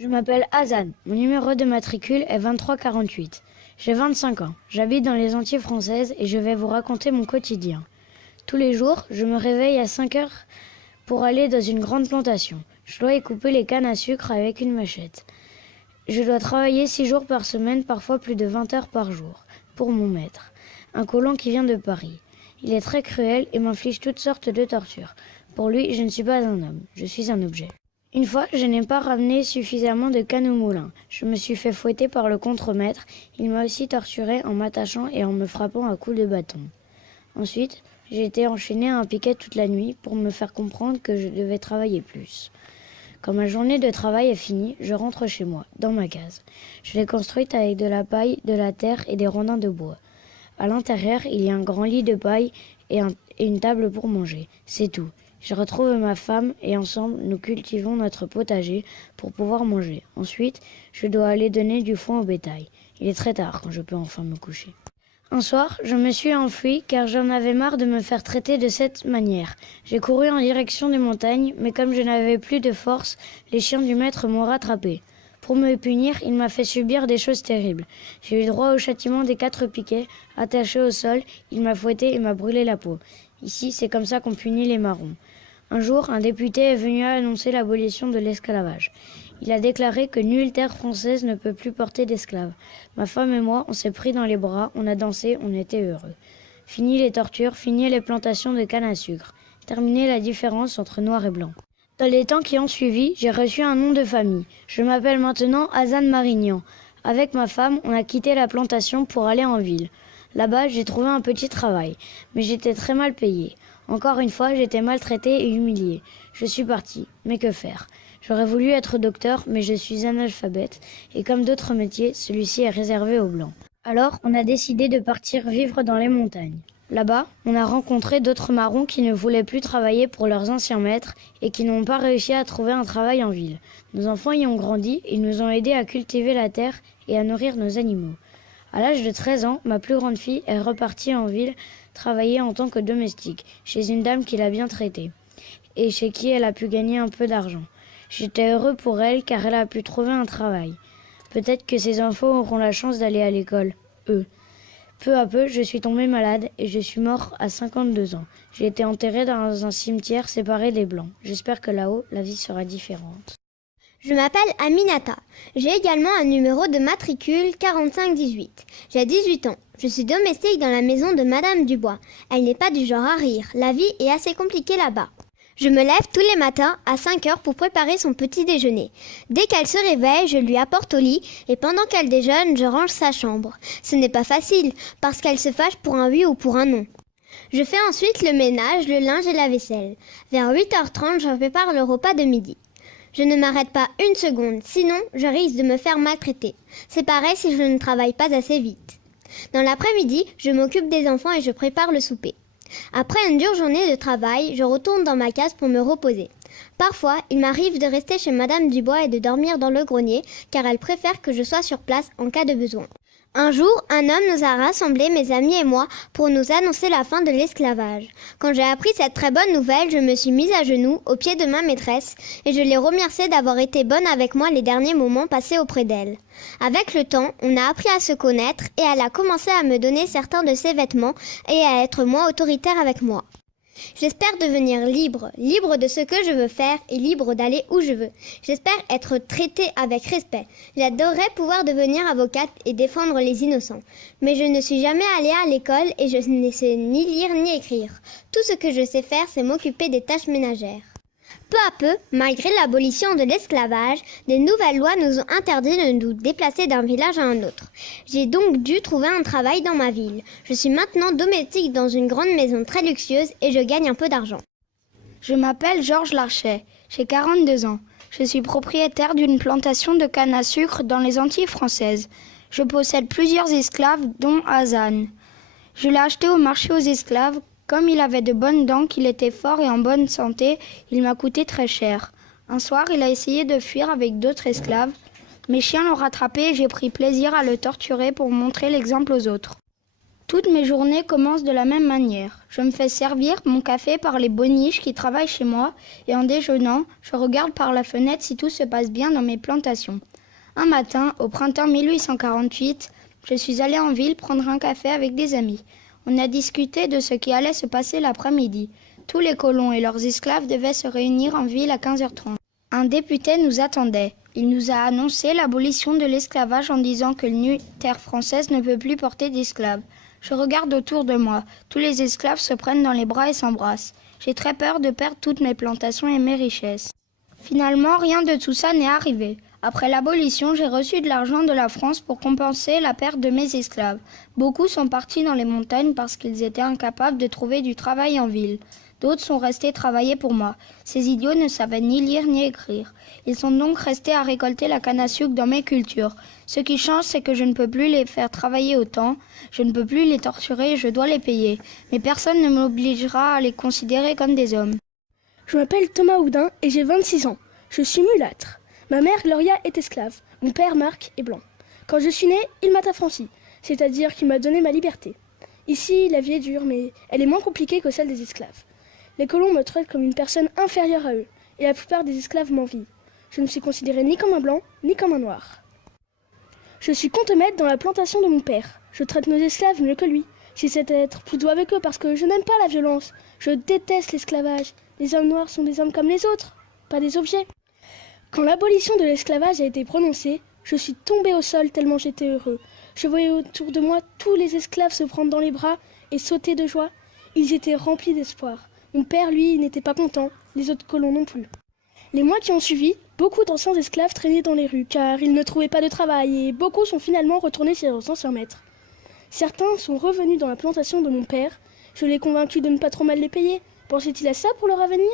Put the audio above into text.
Je m'appelle Hazan, mon numéro de matricule est 2348. J'ai 25 ans, j'habite dans les Antilles françaises et je vais vous raconter mon quotidien. Tous les jours, je me réveille à 5 heures pour aller dans une grande plantation. Je dois y couper les cannes à sucre avec une machette. Je dois travailler 6 jours par semaine, parfois plus de 20 heures par jour, pour mon maître, un colon qui vient de Paris. Il est très cruel et m'inflige toutes sortes de tortures. Pour lui, je ne suis pas un homme, je suis un objet. Une fois, je n'ai pas ramené suffisamment de cannes au moulin. Je me suis fait fouetter par le contremaître. Il m'a aussi torturé en m'attachant et en me frappant à coups de bâton. Ensuite, j'ai été enchaîné à un piquet toute la nuit pour me faire comprendre que je devais travailler plus. Quand ma journée de travail est finie, je rentre chez moi, dans ma case. Je l'ai construite avec de la paille, de la terre et des rondins de bois. À l'intérieur, il y a un grand lit de paille et une table pour manger. C'est tout. Je retrouve ma femme et ensemble, nous cultivons notre potager pour pouvoir manger. Ensuite, je dois aller donner du foin au bétail. Il est très tard quand je peux enfin me coucher. Un soir, je me suis enfui car j'en avais marre de me faire traiter de cette manière. J'ai couru en direction des montagnes, mais comme je n'avais plus de force, les chiens du maître m'ont rattrapé. Pour me punir, il m'a fait subir des choses terribles. J'ai eu droit au châtiment des 4 piquets, attaché au sol, il m'a fouetté et m'a brûlé la peau. Ici, c'est comme ça qu'on punit les marrons. Un jour, un député est venu annoncer l'abolition de l'esclavage. Il a déclaré que nulle terre française ne peut plus porter d'esclaves. Ma femme et moi, on s'est pris dans les bras, on a dansé, on était heureux. Fini les tortures, fini les plantations de canne à sucre. Terminé la différence entre noir et blanc. Dans les temps qui ont suivi, j'ai reçu un nom de famille. Je m'appelle maintenant Hazan Marignan. Avec ma femme, on a quitté la plantation pour aller en ville. Là-bas, j'ai trouvé un petit travail, mais j'étais très mal payé. Encore une fois, j'étais maltraité et humilié. Je suis parti, mais que faire ? J'aurais voulu être docteur, mais je suis analphabète, et comme d'autres métiers, celui-ci est réservé aux Blancs. Alors, on a décidé de partir vivre dans les montagnes. Là-bas, on a rencontré d'autres marrons qui ne voulaient plus travailler pour leurs anciens maîtres et qui n'ont pas réussi à trouver un travail en ville. Nos enfants y ont grandi, ils nous ont aidés à cultiver la terre et à nourrir nos animaux. À l'âge de 13 ans, ma plus grande fille est repartie en ville travailler en tant que domestique, chez une dame qui l'a bien traitée, et chez qui elle a pu gagner un peu d'argent. J'étais heureux pour elle car elle a pu trouver un travail. Peut-être que ses enfants auront la chance d'aller à l'école, eux. Peu à peu, je suis tombé malade et je suis mort à 52 ans. J'ai été enterré dans un cimetière séparé des Blancs. J'espère que là-haut, la vie sera différente. Je m'appelle Aminata. J'ai également un numéro de matricule 4518. J'ai 18 ans. Je suis domestique dans la maison de Madame Dubois. Elle n'est pas du genre à rire. La vie est assez compliquée là-bas. Je me lève tous les matins à 5 heures pour préparer son petit déjeuner. Dès qu'elle se réveille, je lui apporte au lit et pendant qu'elle déjeune, je range sa chambre. Ce n'est pas facile parce qu'elle se fâche pour un oui ou pour un non. Je fais ensuite le ménage, le linge et la vaisselle. Vers 8h30, je prépare le repas de midi. Je ne m'arrête pas une seconde, sinon je risque de me faire maltraiter. C'est pareil si je ne travaille pas assez vite. Dans l'après-midi, je m'occupe des enfants et je prépare le souper. Après une dure journée de travail, je retourne dans ma case pour me reposer. Parfois, il m'arrive de rester chez Madame Dubois et de dormir dans le grenier, car elle préfère que je sois sur place en cas de besoin. Un jour, un homme nous a rassemblés, mes amis et moi, pour nous annoncer la fin de l'esclavage. Quand j'ai appris cette très bonne nouvelle, je me suis mise à genoux, aux pieds de ma maîtresse, et je l'ai remerciée d'avoir été bonne avec moi les derniers moments passés auprès d'elle. Avec le temps, on a appris à se connaître, et elle a commencé à me donner certains de ses vêtements, et à être moins autoritaire avec moi. J'espère devenir libre, libre de ce que je veux faire et libre d'aller où je veux. J'espère être traitée avec respect. J'adorerais pouvoir devenir avocate et défendre les innocents. Mais je ne suis jamais allée à l'école et je ne sais ni lire ni écrire. Tout ce que je sais faire, c'est m'occuper des tâches ménagères. Peu à peu, malgré l'abolition de l'esclavage, des nouvelles lois nous ont interdit de nous déplacer d'un village à un autre. J'ai donc dû trouver un travail dans ma ville. Je suis maintenant domestique dans une grande maison très luxueuse et je gagne un peu d'argent. Je m'appelle Georges Larchet, j'ai 42 ans. Je suis propriétaire d'une plantation de canne à sucre dans les Antilles françaises. Je possède plusieurs esclaves, dont Hazan. Je l'ai acheté au marché aux esclaves. Comme il avait de bonnes dents, qu'il était fort et en bonne santé, il m'a coûté très cher. Un soir, il a essayé de fuir avec d'autres esclaves. Mes chiens l'ont rattrapé et j'ai pris plaisir à le torturer pour montrer l'exemple aux autres. Toutes mes journées commencent de la même manière. Je me fais servir mon café par les boniches qui travaillent chez moi et en déjeunant, je regarde par la fenêtre si tout se passe bien dans mes plantations. Un matin, au printemps 1848, je suis allée en ville prendre un café avec des amis. On a discuté de ce qui allait se passer l'après-midi. Tous les colons et leurs esclaves devaient se réunir en ville à 15h30. Un député nous attendait. Il nous a annoncé l'abolition de l'esclavage en disant que l'Union terre française ne peut plus porter d'esclaves. Je regarde autour de moi. Tous les esclaves se prennent dans les bras et s'embrassent. J'ai très peur de perdre toutes mes plantations et mes richesses. Finalement, rien de tout ça n'est arrivé. Après l'abolition, j'ai reçu de l'argent de la France pour compenser la perte de mes esclaves. Beaucoup sont partis dans les montagnes parce qu'ils étaient incapables de trouver du travail en ville. D'autres sont restés travailler pour moi. Ces idiots ne savaient ni lire ni écrire. Ils sont donc restés à récolter la canne à sucre dans mes cultures. Ce qui change, c'est que je ne peux plus les faire travailler autant, je ne peux plus les torturer et je dois les payer. Mais personne ne m'obligera à les considérer comme des hommes. Je m'appelle Thomas Houdin et j'ai 26 ans. Je suis mulâtre. Ma mère Gloria est esclave. Mon père Marc est blanc. Quand je suis née, il m'a affranchi, c'est-à-dire qu'il m'a donné ma liberté. Ici, la vie est dure, mais elle est moins compliquée que celle des esclaves. Les colons me traitent comme une personne inférieure à eux, et la plupart des esclaves m'envient. Je ne suis considéré ni comme un blanc, ni comme un noir. Je suis contemètre dans la plantation de mon père. Je traite nos esclaves mieux que lui. J'essaie d'être plus doux avec eux parce que je n'aime pas la violence. Je déteste l'esclavage. Les hommes noirs sont des hommes comme les autres, pas des objets. Quand l'abolition de l'esclavage a été prononcée, je suis tombé au sol tellement j'étais heureux. Je voyais autour de moi tous les esclaves se prendre dans les bras et sauter de joie. Ils étaient remplis d'espoir. Mon père, lui, n'était pas content, les autres colons non plus. Les mois qui ont suivi, beaucoup d'anciens esclaves traînaient dans les rues car ils ne trouvaient pas de travail et beaucoup sont finalement retournés chez leurs anciens maîtres. Certains sont revenus dans la plantation de mon père. Je l'ai convaincu de ne pas trop mal les payer. Pensait-il à ça pour leur avenir ?